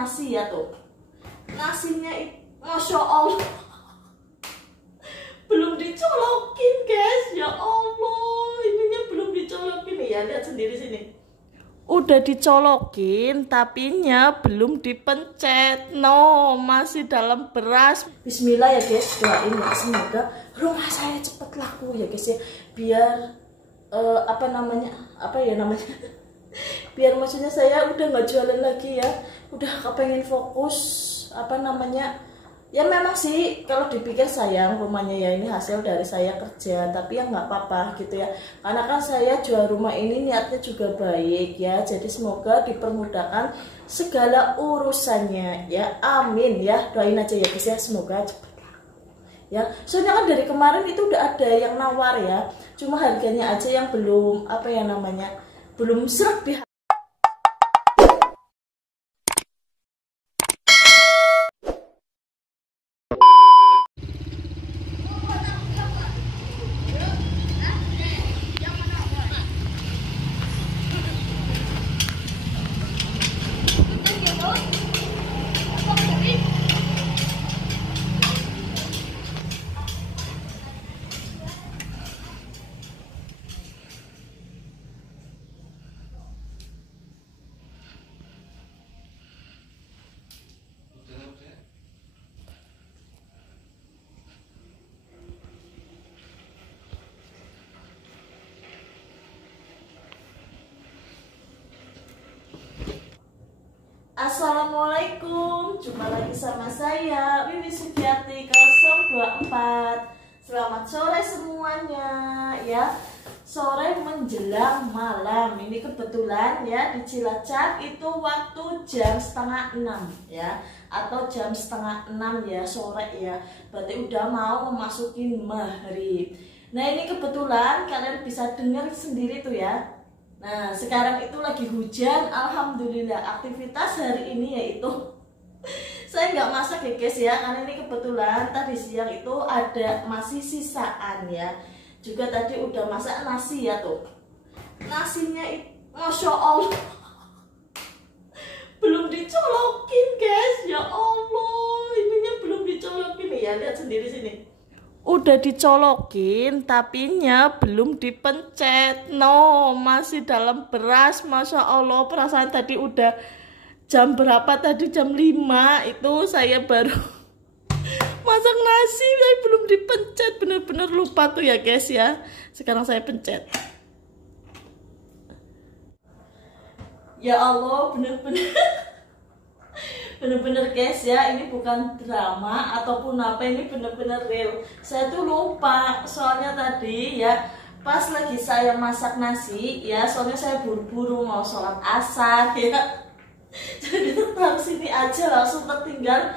nasi ya tuh. Nasinya Masya Allah belum dicolokin guys, ya Allah, ininya belum dicolokin ya, lihat sendiri sini. Udah dicolokin tapinya belum dipencet, no, masih dalam beras. Bismillah ya guys, doain ya semoga rumah saya cepet laku ya guys ya, biar biar maksudnya saya udah nggak jualan lagi ya, udah kepengen fokus ya memang sih kalau dipikir sayang rumahnya ya, ini hasil dari saya kerja, tapi ya nggak apa-apa gitu ya, karena kan saya jual rumah ini niatnya juga baik ya, jadi semoga dipermudahkan segala urusannya ya, amin ya, doain aja ya guys ya, semoga cepat ya. Soalnya kan dari kemarin itu udah ada yang nawar ya, cuma harganya aja yang belum belum serak di. Assalamualaikum, jumpa lagi sama saya Wiwi Sugiarti 024. Selamat sore semuanya ya, sore menjelang malam. Ini kebetulan ya di Cilacap itu waktu jam 5:30 ya, atau jam 5:30 ya sore ya, berarti udah mau memasuki maghrib. Nah ini kebetulan kalian bisa dengar sendiri tuh ya. Nah sekarang itu lagi hujan, alhamdulillah. Aktivitas hari ini yaitu saya nggak masak ya guys ya, karena ini kebetulan tadi siang itu ada masih sisaan ya, juga tadi udah masak nasi ya tuh. Nasinya Masya Allah belum dicolokin guys, ya Allah, ininya belum dicolokin ya, lihat sendiri sini. Udah dicolokin tapinya belum dipencet, no, masih dalam beras. Masya Allah, perasaan tadi udah jam berapa tadi, jam 5 itu saya baru masak nasi, saya belum dipencet, bener-bener lupa tuh ya guys ya. Sekarang saya pencet, ya Allah, bener-bener guys ya, ini bukan drama ataupun apa, ini bener-bener real. Saya tuh lupa, soalnya tadi ya pas lagi saya masak nasi ya, soalnya saya buru-buru mau sholat asar ya, jadi tetap sini aja langsung tertinggal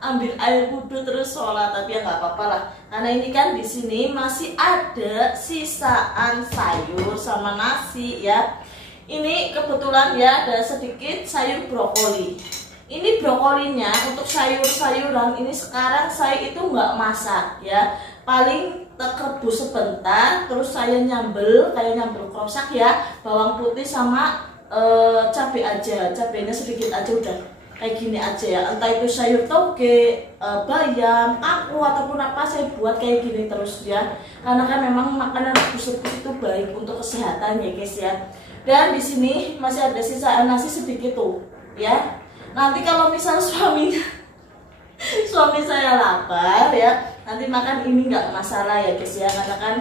ambil air wudhu terus sholat. Tapi ya nggak apa-apa lah, karena ini kan di sini masih ada sisaan sayur sama nasi ya. Ini kebetulan ya ada sedikit sayur brokoli. Ini brokolinya untuk sayur-sayuran ini sekarang saya itu nggak masak ya, paling rebus sebentar, terus saya nyambel kayak nyambel krosak ya, bawang putih sama cabai aja, cabainya sedikit aja udah kayak gini aja ya. Entah itu sayur toge, bayam, aku ataupun apa, saya buat kayak gini terus ya, karena kan memang makanan rebus-rebus itu baik untuk kesehatan ya guys ya. Dan di sini masih ada sisa nasi sedikit tuh ya. Nanti kalau misal suami saya lapar ya, nanti makan ini nggak masalah ya guys ya, karena kan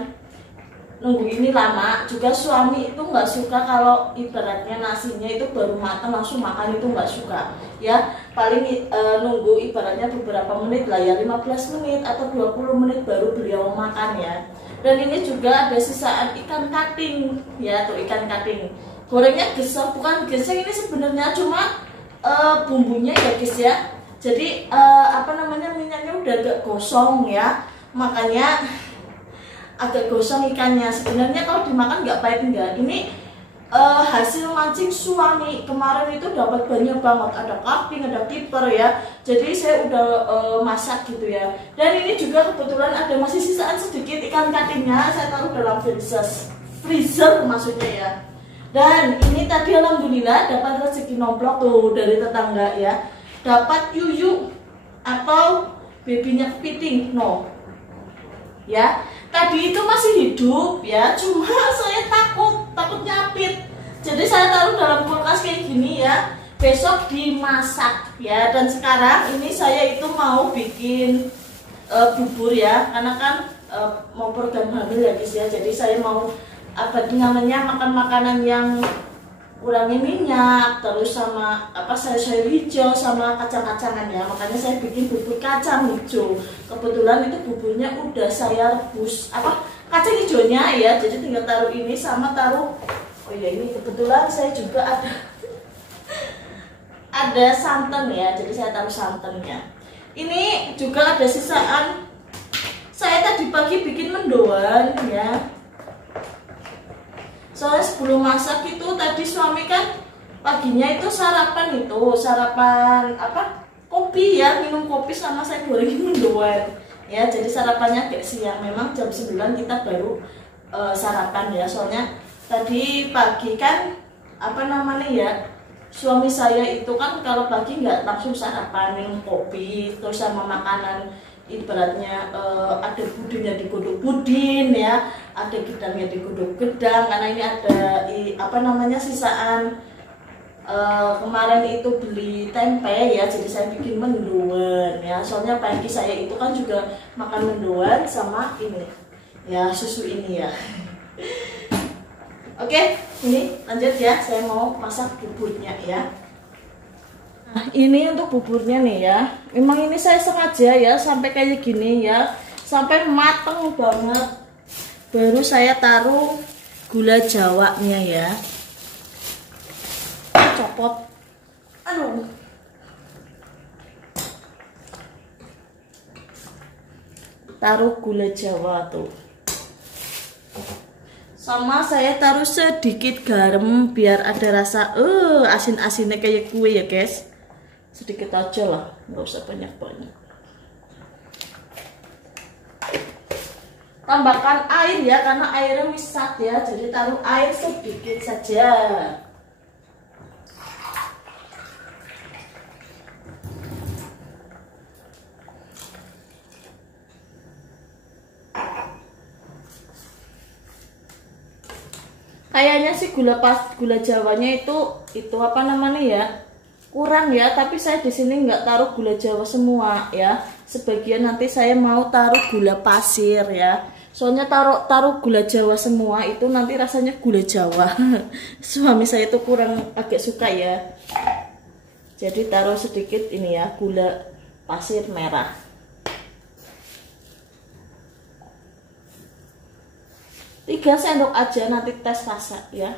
nunggu ini lama. Juga suami itu nggak suka kalau ibaratnya nasinya itu baru matang langsung makan, itu nggak suka ya. Paling nunggu ibaratnya beberapa menit lah ya, 15 menit atau 20 menit baru beliau makan ya. Dan ini juga ada sisaan ikan kating ya, tuh ikan kating. Gorengnya gesek, bukan gesek, ini sebenarnya cuma bumbunya ya guys ya. Jadi minyaknya udah agak gosong ya, makanya agak gosong ikannya. Sebenarnya kalau dimakan nggak pahit enggak. Ini hasil mancing suami kemarin itu dapat banyak banget, ada kaping, ada kiper ya. Jadi saya udah masak gitu ya. Dan ini juga kebetulan ada masih sisaan sedikit ikan katingnya, saya taruh dalam freezer maksudnya ya. Dan ini tadi alhamdulillah dapat rezeki nomplok tuh dari tetangga ya. Dapat yuyu atau babynya kepiting, no. Ya, tadi itu masih hidup ya, cuma saya takut nyapit. Jadi saya taruh dalam kulkas kayak gini ya. Besok dimasak ya. Dan sekarang ini saya itu mau bikin bubur ya, karena kan mau program hamil ya guys ya. Jadi saya mau apa namanya makan makanan yang kurangi minyak, terus sama apa sayur-sayur hijau sama kacang-kacangan ya. Makanya saya bikin bubur kacang hijau. Kebetulan itu buburnya udah saya rebus apa kacang hijaunya ya. Jadi tinggal taruh ini sama taruh, oh ya ini kebetulan saya juga ada santan ya. Jadi saya taruh santannya. Ini juga ada sisaan. Saya tadi pagi bikin mendoan ya. Soalnya sebelum masak itu tadi suami kan paginya itu sarapan apa kopi ya, minum kopi sama saya goreng mendoan ya. Jadi sarapannya agak siang, memang jam 9 kita baru sarapan ya. Soalnya tadi pagi kan apa namanya ya, suami saya itu kan kalau pagi nggak langsung sarapan, minum kopi terus sama makanan ibaratnya ada budinnya digodok budin ya, ada gedangnya digodok gedang, karena ini ada apa namanya sisaan kemarin itu beli tempe ya. Jadi saya bikin mendoan ya, soalnya pagi saya itu kan juga makan mendoan sama ini ya, susu ini ya. Oke, ini lanjut ya, saya mau masak buburnya ya. Nah, ini untuk buburnya nih ya. Memang ini saya sengaja ya sampai kayak gini ya, sampai mateng banget. Baru saya taruh gula jawanya ya. Copot. Aduh. Taruh gula jawa tuh. Sama saya taruh sedikit garam biar ada rasa asin-asinnya kayak kue ya guys. Sedikit aja lah, nggak usah banyak-banyak. Tambahkan air ya, karena airnya wisat ya, jadi taruh air sedikit saja. Kayaknya sih gula jawanya itu apa namanya ya, kurang ya, tapi saya di sini nggak taruh gula jawa semua ya. Sebagian nanti saya mau taruh gula pasir ya. Soalnya taruh gula jawa semua itu nanti rasanya gula jawa. Suami saya itu kurang agak suka ya. Jadi taruh sedikit ini ya, gula pasir merah. Tiga sendok aja, nanti tes rasa ya.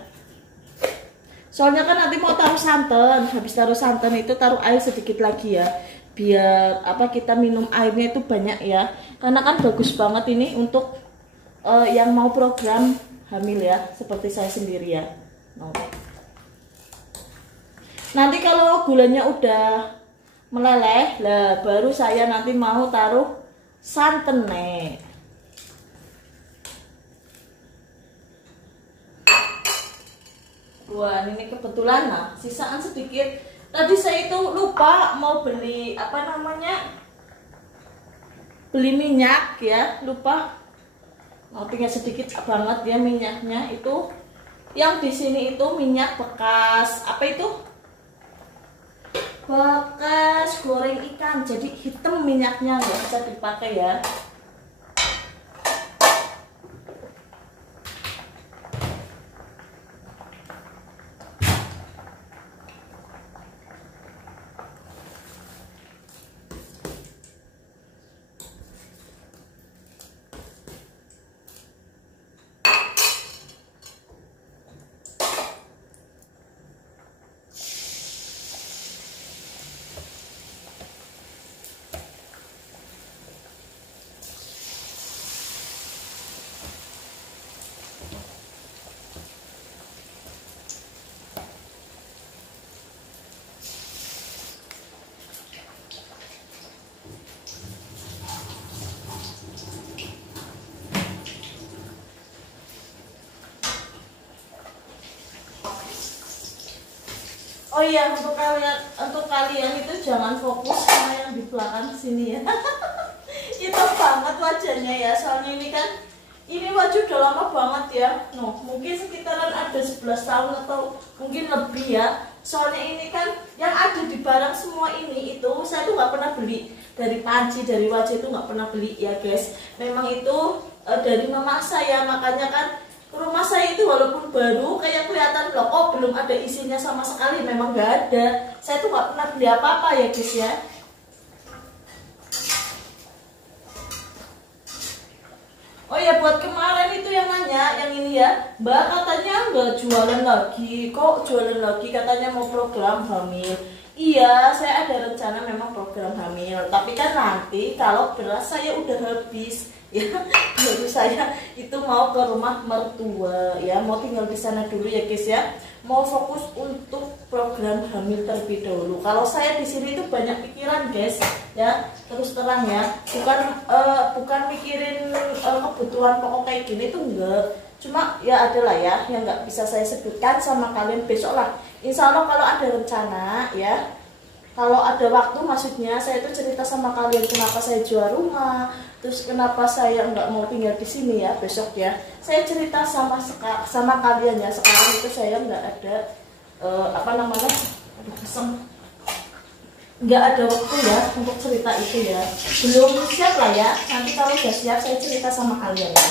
Soalnya kan nanti mau taruh santan, habis taruh santan itu taruh air sedikit lagi ya, biar apa kita minum airnya itu banyak ya. Karena kan bagus banget ini untuk yang mau program hamil ya, seperti saya sendiri ya. Nanti kalau gulanya udah meleleh, lah baru saya nanti mau taruh santan nih. Wah, ini kebetulan nah sisaan sedikit. Tadi saya itu lupa mau beli apa namanya, beli minyak ya, lupa. Mau tinggal sedikit banget ya minyaknya itu. Yang di sini itu minyak bekas apa itu? Bekas goreng ikan. Jadi hitam minyaknya, nggak bisa dipakai ya. Oh iya, untuk kalian itu jangan fokus sama yang di belakang sini ya. Itu banget wajahnya ya, soalnya ini wajah udah lama banget ya. No, mungkin sekitaran ada 11 tahun atau mungkin lebih ya. Soalnya ini kan yang ada di barang semua ini itu saya tuh nggak pernah beli. Dari panci, dari wajah itu nggak pernah beli ya guys. Memang itu dari mama saya, makanya kan rumah saya itu walaupun baru kayak kelihatan loh, oh belum ada isinya sama sekali, memang nggak ada. Saya tuh nggak pernah beli apa-apa ya guys ya. Oh ya, buat kemarin itu yang nanya, yang ini ya, Mbak katanya nggak jualan lagi, kok jualan lagi, katanya mau program hamil. Iya, saya ada rencana memang program hamil, tapi kan nanti kalau beras saya udah habis, ya baru saya itu mau ke rumah mertua, ya mau tinggal di sana dulu ya guys ya. Mau fokus untuk program hamil terlebih dahulu. Kalau saya di sini itu banyak pikiran guys, ya terus terang ya, bukan mikirin kebutuhan pokok kayak gini tuh enggak. Cuma ya adalah ya yang nggak bisa saya sebutkan sama kalian besok lah. Insya Allah kalau ada rencana ya, kalau ada waktu maksudnya saya itu cerita sama kalian kenapa saya jual rumah, terus kenapa saya nggak mau tinggal di sini ya besok ya. Saya cerita sama kalian ya. Sekarang itu saya nggak ada nggak ada waktu ya untuk cerita itu ya. Belum siap lah ya. Nanti kalau udah siap saya cerita sama kalian ya.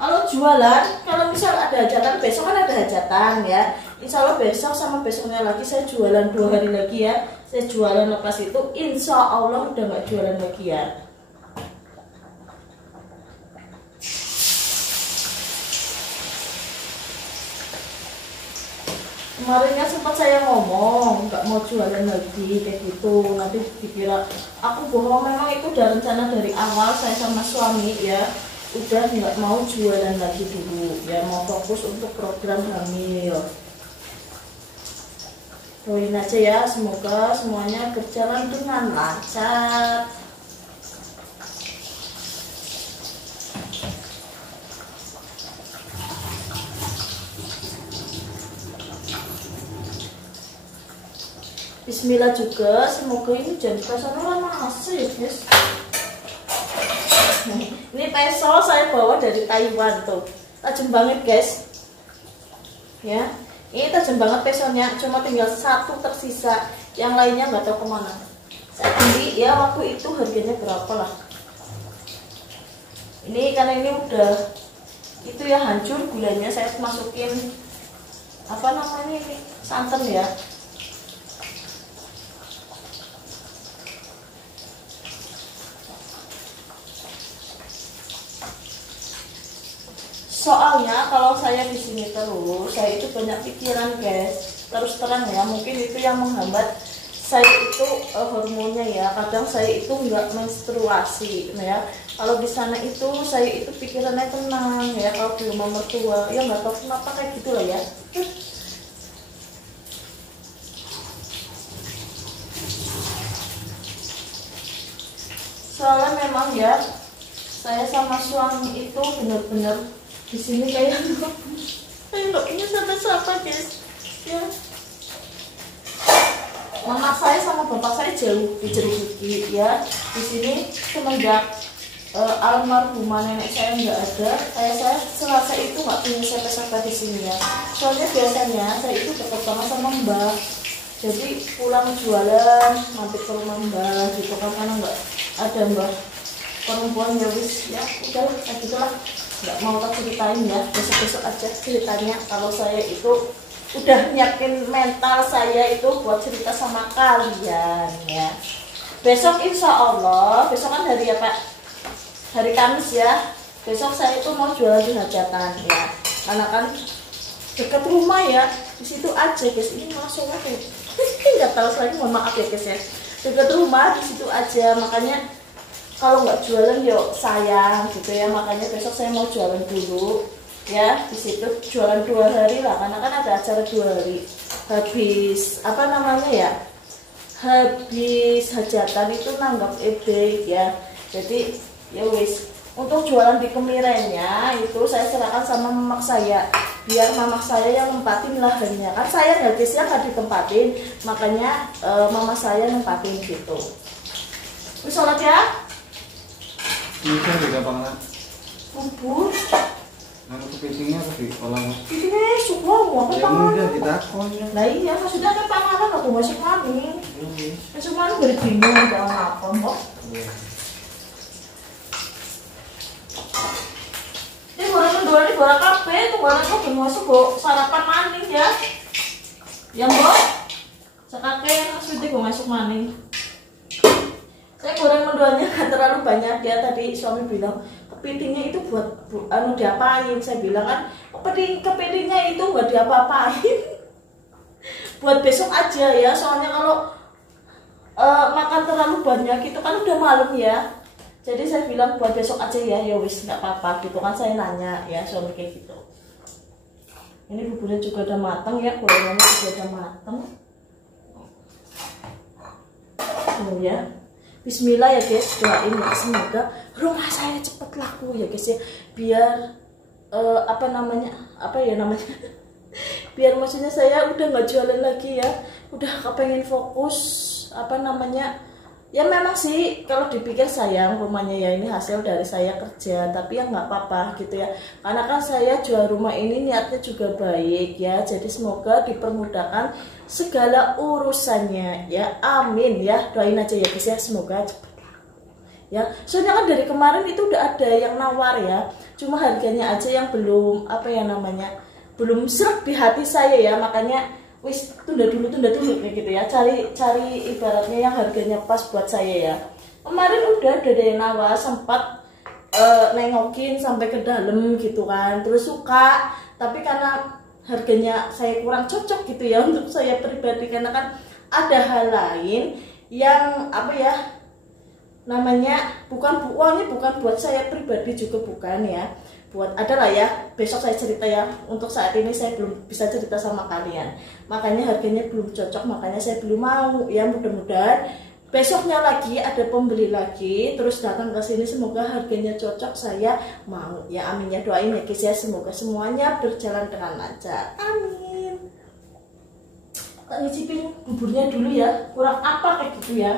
Kalau jualan, kalau misal ada hajatan, besok kan ada hajatan ya. Insya Allah besok sama besoknya lagi saya jualan 2 hari lagi ya. Saya jualan, lepas itu insya Allah udah nggak jualan lagi ya. Kemarinnya sempat saya ngomong nggak mau jualan lagi kayak gitu, nanti dikira aku bohong. Memang itu udah rencana dari awal saya sama suami ya. Udah nggak mau jualan lagi dulu ya, mau fokus untuk program hamil. Doain aja ya, semoga semuanya berjalan dengan lancar. Bismillah juga, semoga ini jadi pesannya lama hasil ya guys. Ini peso saya bawa dari Taiwan tuh, tajam banget guys ya. Ini tajam banget pesonya, cuma tinggal 1 tersisa, yang lainnya nggak tahu kemana. Saya beli ya waktu itu harganya berapa lah. Ini karena ini udah itu ya hancur gulanya, saya masukin apa namanya ini santan ya. Soalnya kalau saya di sini terus, saya itu banyak pikiran guys. Terus terang ya, mungkin itu yang menghambat saya itu hormonnya ya. Kadang saya itu nggak menstruasi ya. Kalau di sana itu saya itu pikirannya tenang ya. Kalau di rumah mertua ya nggak tahu kenapa kayak gitulah ya. Soalnya memang ya, saya sama suami itu benar-benar di sini kayak nggak punya siapa-siapa guys ya. Mama saya sama bapak saya jauh di Jeruk ya. Di sini semenjak almarhumah nenek saya nggak ada, saya serasa itu nggak punya siapa-siapa di sini ya. Soalnya biasanya saya itu dekat banget sama Mbak, jadi pulang jualan mampir ke rumah Mbak gitu kan, karena nggak ada Mbak perempuan ya wis ya udahlah kayak gitulah. Nggak mau tak ceritain ya, besok-besok aja ceritanya. Kalau saya itu udah nyiapin mental saya itu buat cerita sama kalian ya. Besok insya Allah, besok kan hari apa? Hari Kamis ya. Besok saya itu mau jualan di hajatan ya. Karena kan dekat rumah ya, di situ aja guys. Ini langsung aja. Nggak tahu lagi, mohon maaf ya guys ya. Dekat rumah di situ aja, makanya kalau nggak jualan yuk sayang gitu ya. Makanya besok saya mau jualan dulu ya, di situ jualan 2 hari lah, karena kan ada acara 2 hari. Habis apa namanya ya, habis hajatan itu nanggap ebe ya. Jadi ya wis Untuk jualan di Kemirennya itu saya serahkan sama mamak saya, biar mamak saya yang nempatin lahannya. Kan saya nggak guys ya, nggak ditempatin, makanya mama saya nempatin gitu. Wis sholat ya? Ini kan juga banget. Bubur. Nah, kepitingnya apa diolah? Ini suka mau apa Ya panganan? udah ditakon ya. Nah iya, maksudnya kan panganan aku masuk maning. Masuk maning beri bingung jangan apa kok. Ini goreng kedua ini goreng kafe, itu goreng kok belum masuk kok sarapan maning ya. Ya mbok, sekake maksudnya gue masuk maning. Saya goreng mendoanya nggak terlalu banyak ya, tadi suami bilang kepitingnya itu buat diapain, saya bilang kan kepitingnya itu nggak diapa-apain. Buat besok aja ya, soalnya kalau makan terlalu banyak itu kan udah malam ya, jadi saya bilang buat besok aja ya, ya wis nggak apa-apa gitu kan, saya nanya ya suami kayak gitu. Ini buburnya juga udah matang ya, gorengannya juga udah matang. Oh ya, bismillah ya guys, doain ya semoga rumah saya cepet laku ya guys ya, biar apa ya namanya biar maksudnya saya udah nggak jualan lagi ya, udah kepengen fokus ya. Memang sih kalau dipikir sayang rumahnya ya, ini hasil dari saya kerja, tapi ya nggak apa-apa gitu ya, karena kan saya jual rumah ini niatnya juga baik ya, jadi semoga dipermudahkan segala urusannya ya, amin ya, doain aja ya guys ya, semoga cepat ya. Soalnya kan dari kemarin itu udah ada yang nawar ya, cuma harganya aja yang belum belum serak di hati saya ya, makanya wis tunda dulu kayak gitu ya, cari ibaratnya yang harganya pas buat saya ya. Kemarin udah ada yang nawar, sempat nengokin sampai ke dalam gitu kan, terus suka, tapi karena harganya saya kurang cocok gitu ya untuk saya pribadi, karena kan ada hal lain yang uangnya bukan buat saya pribadi juga bukan ya, buat adalah ya, besok saya cerita ya, untuk saat ini saya belum bisa cerita sama kalian, makanya harganya belum cocok, makanya saya belum mau ya. Mudah-mudahan besoknya lagi ada pembeli lagi terus datang ke sini, semoga harganya cocok, saya mau ya, amin ya, doain ya guys ya, semoga semuanya berjalan dengan lancar, amin. Tak ngicipin buburnya dulu ya, kurang apa kayak gitu ya.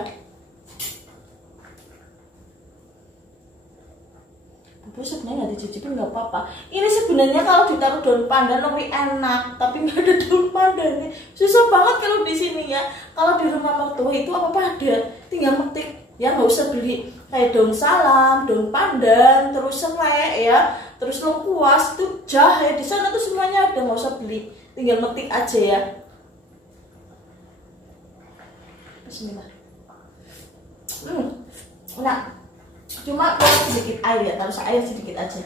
Bubur sebenarnya nggak dicicipin nggak apa-apa. Ini sebenarnya kalau ditaruh daun pandan lebih enak, tapi nggak ada daun pandannya. Susah banget kalau di sini ya. Kalau di rumah mertua itu apa ada, tinggal metik ya, nggak usah beli kayak daun salam, daun pandan, terus serai ya, terus lengkuas, itu jahe di sana tuh semuanya ada, nggak usah beli, tinggal metik aja ya. Bismillah. Nah, cuma sedikit air ya, taruh air sedikit aja.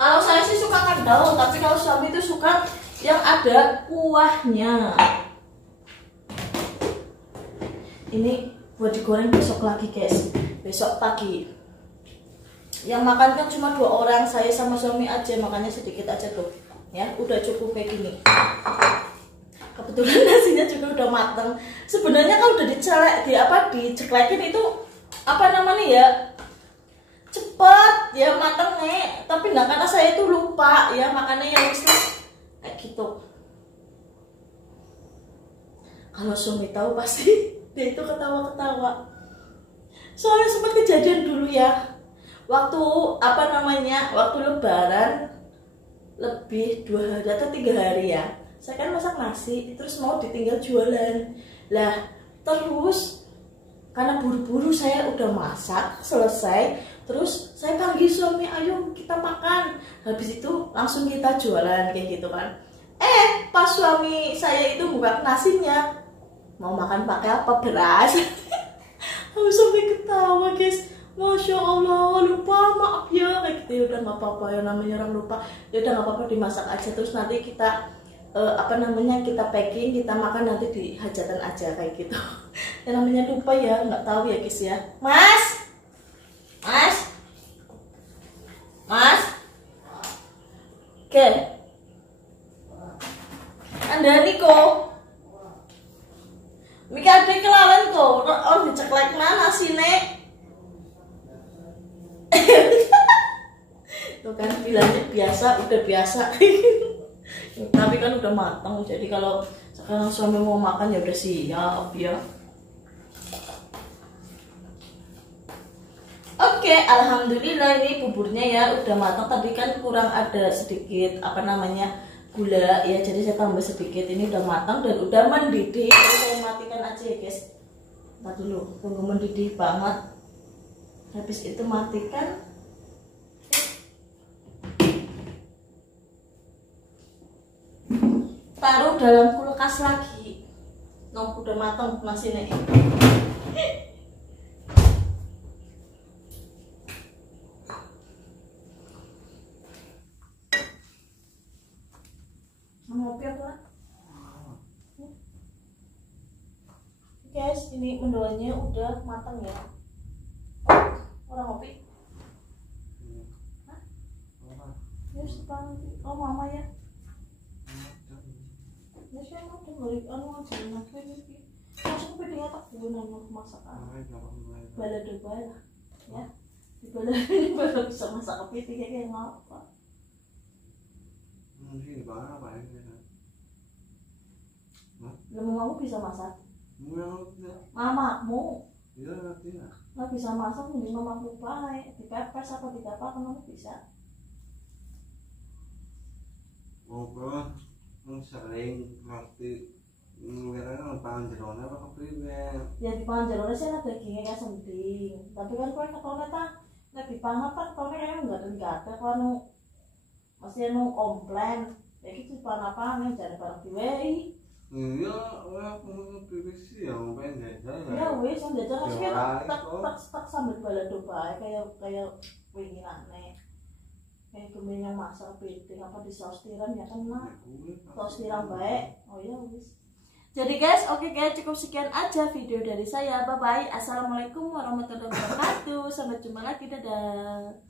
Kalau saya sih suka kental, tapi kalau suami itu suka yang ada kuahnya. Ini buat digoreng besok lagi guys, besok pagi. Yang makan kan cuma 2 orang, saya sama suami aja, makanya sedikit aja tuh ya, udah cukup kayak gini. Kebetulan nasinya juga udah mateng. Sebenarnya kalau udah diceklekin itu ya, cepet ya matengnya, tapi nggak, karena saya itu lupa ya, makanya yang kayak gitu. Kalau suami tahu pasti dia itu ketawa-ketawa. Soalnya sempat kejadian dulu ya, waktu waktu lebaran, lebih 2 hari atau 3 hari ya, saya kan masak nasi, terus mau ditinggal jualan lah, terus karena buru-buru saya udah masak selesai, terus saya panggil suami, ayo kita makan, habis itu langsung kita jualan kayak gitu kan. Pas suami saya itu buka nasinya, mau makan pakai apa, beras. Habis sampai ketawa guys, Masya Allah, lupa, maaf ya kayak gitu. Ya udah nggak apa-apa ya, namanya orang lupa, ya udah nggak apa-apa, dimasak aja, terus nanti kita kita packing, kita makan nanti di hajatan aja kayak gitu. Yang namanya lupa ya, nggak tahu ya guys ya. Mas oke, Anda Niko mikir ada kelawan kok, diceklek mana sih nek? bilangnya biasa, udah biasa. Tapi kan udah matang, jadi kalau sekarang suami mau makan ya udah siap ya. Oke, alhamdulillah ini buburnya ya udah matang, tapi kan kurang ada sedikit apa namanya gula ya, jadi saya tambah sedikit. Ini udah matang dan udah mendidih. Jadi saya matikan aja ya guys. Ntar dulu, tunggu mendidih banget. Habis itu matikan. Taruh dalam kulkas lagi. Noh, udah matang nasinya. Ngopi apa? Guys, ini mendoannya udah matang ya. Orang ngopi? Hah? Ya sekarang oh mama ya. Ya sih mau balik anu aja nak ini. Masuk ke dia tak guna masakan. Balado bala. Ya. Di balado bisa masak kepiting kayak ngapa? Mungkin apa ya? Kamu bisa masak? Mamamu? Iya, tidak. Nggak bisa masak, mending mamamu baik. Dipepes apa didapet, kamu bisa? Ngobrol, sering ngerti ngeliatnya pangan jerone apa kepriwe? Ya di pangan jerone sih ada dagingnya kayak sending. Tapi kan kau ketone tak, nek di pangan kan kau kayaknya nggak ada kau nu masih nu komplain. Ya gitu pangan yang jadi barang diwei. Iya, aku sih yang pengen jajan. Ya wes yang jajan harus tak sambil balado bae kayak winginane. Kayak kemenyan masak piting apa di saus tiram ya kan nak. Saus tiram baik. Oh ya wes. Jadi guys, oke guys, cukup sekian aja video dari saya. Bye bye. Assalamualaikum warahmatullahi wabarakatuh. Sampai jumpa lagi. Dadah.